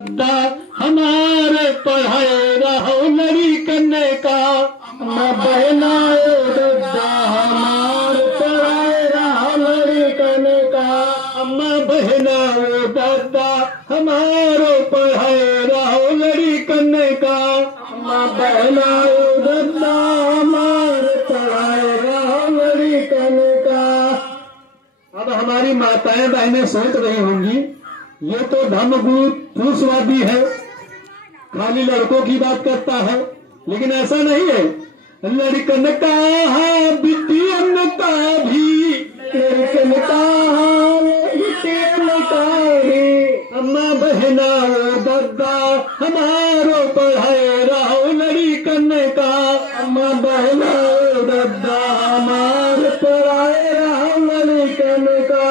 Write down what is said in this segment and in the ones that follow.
दा हमारे पढ़ाए रहो लड़ी करने का मैं बहनाए दद्दा हमारे पढ़ाए रहो लड़ी करने का अम्मा बहनाए दद्दा हमारे पढ़ाए रहो लड़ी करने का अम्मा बहनाए दद्दा हमारे पढ़ाए रहो लड़ी करने का। अब हमारी माताएं बहनें सोच रही होंगी ये तो धर्मगुरु पुरुषवादी है, खाली लड़कों की बात करता है, लेकिन ऐसा नहीं है। लड़कन का बिटियन का भी, लड़कन का बिटियन का भी अम्मा बहना दद्दा हमारो पढ़ाए रहो लड़ी करने का अम्मा बहना दद्दा हमारे पढ़ाए रहो लड़ी करने का।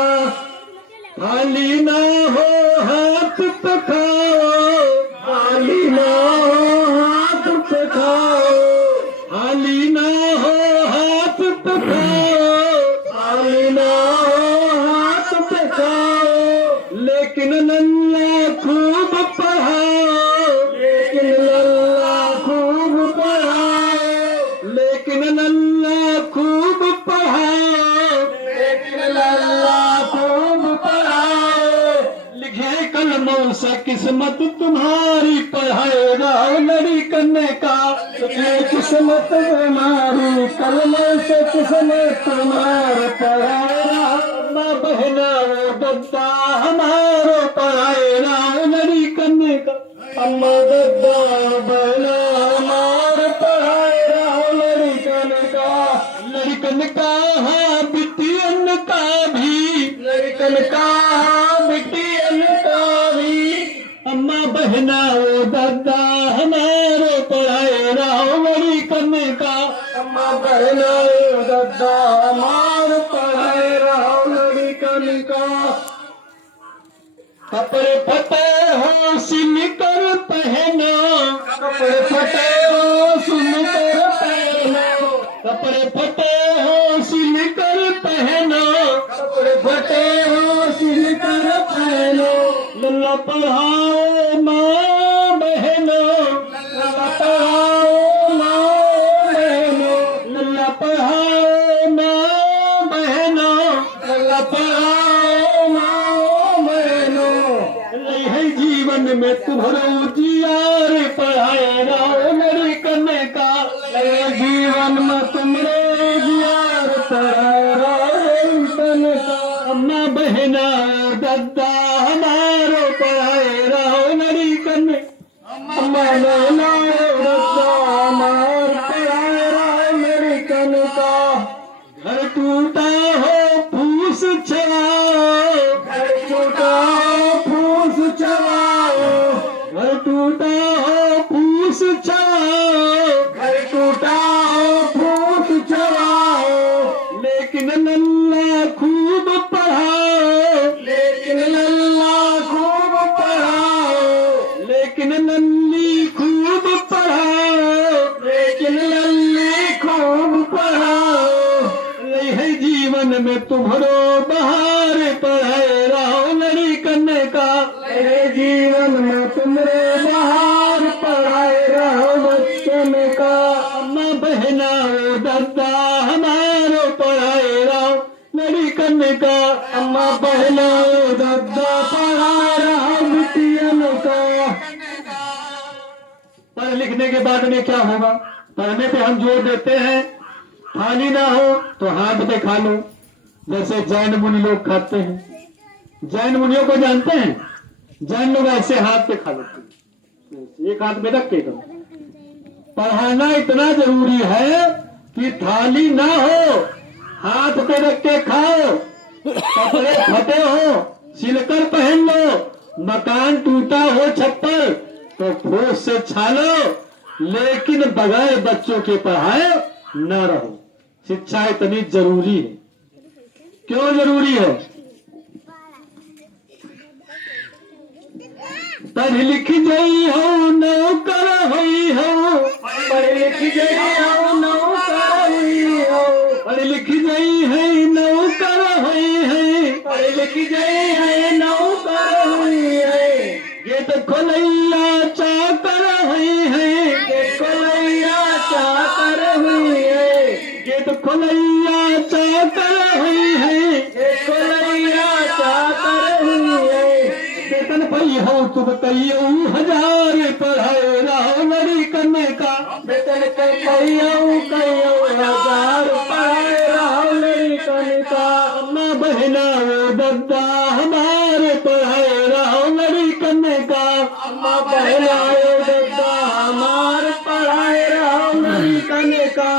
खाली ना हो हाथ पे खाओ, खाली ना हो हाथ पे खाओ, खाली ना हो हाथ पे खाओ, खाली ना हो हाथ पे खाओ, लेकिन लल्ला खूब पढ़ाओ, लेकिन लल्ला खूब पढ़ाओ, लेकिन लल्ला खूब पढ़ाओ, लेकिन लल्ला खूब लिखे कलमों से किस्मत तुम्हारी पढ़ाए रहो लड़ी करने का लिखे किस्मत तुम्हारी कलमों से किस्मत तुम्हारे पढ़ाए रहो बहना दद्दा हमारो पढ़ाए रहो लड़ी करने का अम्मा दद्दा बहना हमारे पढ़ाए रहो लड़ी करने का। लड़कन का हाँ बिटियन का भी, लड़कन का बिटियन का भी अम्मा बहना दद्दा हमारे पढ़ाए रहो लड़ी करने का अम्मा बहना दद्दा हमारे पढ़ाए रहो लड़ी करने का। कपड़े फटे हो सिल कर पहनो, कपड़े फटे हो सिल कर पहनो, कपड़े फटे हो सिल कर पहनो, कपड़े फटे हो सिल कर पहनो। लल्ला पढ़ाओ माँ बहनो, लल्ला पढ़ाओ माँ बहनो, लल्ला पढ़ाओ माँ बहनो, लल्ला पढ़ाओ माँ बहनो। है जीवन में तुम्हारो जियार पढ़ाए रहो लड़ी करने का जीवन में तुम्हारे जियार पढ़ाए रहो करने का अम्मा बहना दद्दा हमारो पढ़ाए रहो लड़ी करने अम्मा बहना दद्दा हमारो पढ़ाए रहो लड़ी करने का। घर टूटा हो फूस छवाओ, घर टूटा हो फूस छवाओ, घर टूटा हो फूस छवाओ, घर टूटा हो फूस छवाओ, लेकिन लल्ला खूब पढ़ाओ, लेकिन लल्ला खूब पढ़ाओ, लेकिन लल्ली खूब पढ़ाओ, लेकिन लल्ली खूब पढ़ाओ। है जीवन में तुम्हारो बहार पढ़ाए रहो लड़ी करने का है जीवन में तुम्हारे बहार पढ़ाए रहो बच्चन का अम्मा बहना दद्दा हमारो पढ़ाए रहो लड़ी करने का अम्मा बहना दद्दा पढ़ाए रहो बिटियन का। पढ़ लिखने के बाद में क्या होगा? पढ़ने पे हम जोर देते हैं, थाली ना हो तो हाथ पे खा लो, जैसे जैन मुनि लोग खाते हैं। जैन मुनियों को जानते हैं? जैन लोग ऐसे हाथ पे खा लेते हैं, एक हाथ में रख के। पढ़ाना इतना जरूरी है कि थाली ना हो हाथ पे रख के खाओ, कपड़े फटे हो सिलकर पहन लो, मकान टूटा हो छप्पर तो फूस से छालो, लेकिन बगैर बच्चों के पढ़ाए न रहो। शिक्षा इतनी जरूरी है। क्यों जरूरी है? पढ़ लिख गई हो नौकर हुई हो, पढ़ लिख गई हो नौकर हुई हो, पढ़ लिख गई है नौकर हुई है, पढ़ लिख गई है नौकर हुई है। ये तो देखो नैया चाकर हुई है, देखो नैया चाकर हुई है, गेट खोलैया चाकर हुई है, देखो नैया चाकर हुई है। वेतन पई हो तुम कहियो 1000 पढ़ाए रहो लड़ी करने का, वेतन कहियो 1000 पढ़ाए रहो लड़ी करने का। अम्मा बहना वो दद्दा हमारे पढ़ाए रहो लड़ी करने का, अम्मा बहना वो दद्दा हमारे पढ़ाए रहो लड़ी करने का।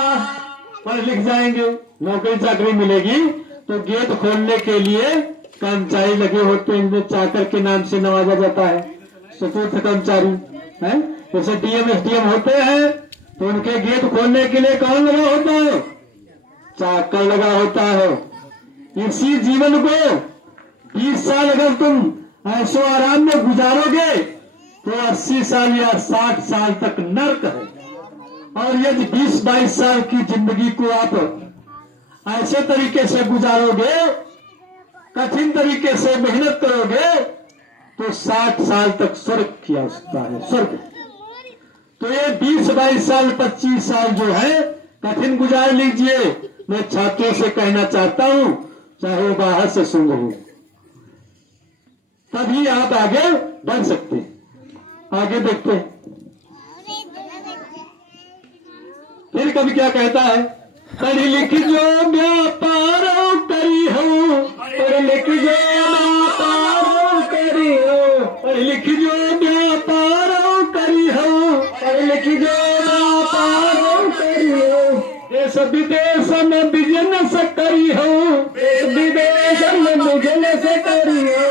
पढ़ लिख जाएंगे, नौकरी चाकरी मिलेगी, तो गेट खोलने के लिए कर्मचारी लगे होते हैं, इन्हें चाकर के नाम से नवाजा जाता है, सशस्त्र कर्मचारी है। जैसे डीएम एसडीएम होते हैं तो उनके गेट खोलने के लिए कौन लगा होता है? चाकर लगा होता है। इसी जीवन को 20 साल अगर तुम ऐशो आराम में गुजारोगे तो 80 साल या 60 साल तक नर्क है। और यदि 20-22 साल की जिंदगी को आप ऐसे तरीके से गुजारोगे, कठिन तरीके से मेहनत करोगे, तो 60 साल तक स्वर्ग किया सकता है, स्वर्ग। तो ये 20-22 साल 25 साल जो है कठिन गुजार लीजिए। मैं छात्रों से कहना चाहता हूं, चाहे वो बाहर से सुन रहे, तभी आप आगे बढ़ सकते हैं। आगे देखते हैं फिर कभी क्या कहता है। पढ़ लिख जो व्यापार करी हो, पढ़ लिख जो व्यापार करी हो, पढ़ लिख जो व्यापार करी हो, पढ़ लिख जो व्यापार करी हो, देश विदेश में बिजनेस करी हो, देश विदेश में बिजनेस करी हो,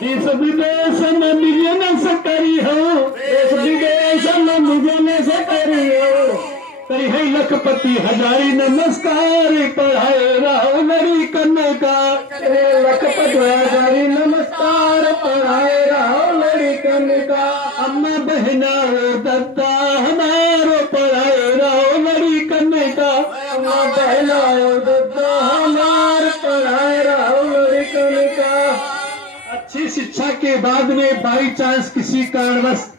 देश विदेश में बिजनेस करी हो, देश विदेश में बिजनेस करी हो। करी है लखपति हजारी नमस्कार पढ़ाए रहो लड़ी करने का, लखपति हजारी नमस्कार पढ़ाए रहो लड़ी करने का। अम्मा बहना वो दत्ता हमारो पढ़ाए रहो लड़ी करने का, अम्मा बहना वो दत्ता हमारे पढ़ाए रहो लड़ी करने का। अच्छी शिक्षा के बाद में बाई चांस किसी कारणवश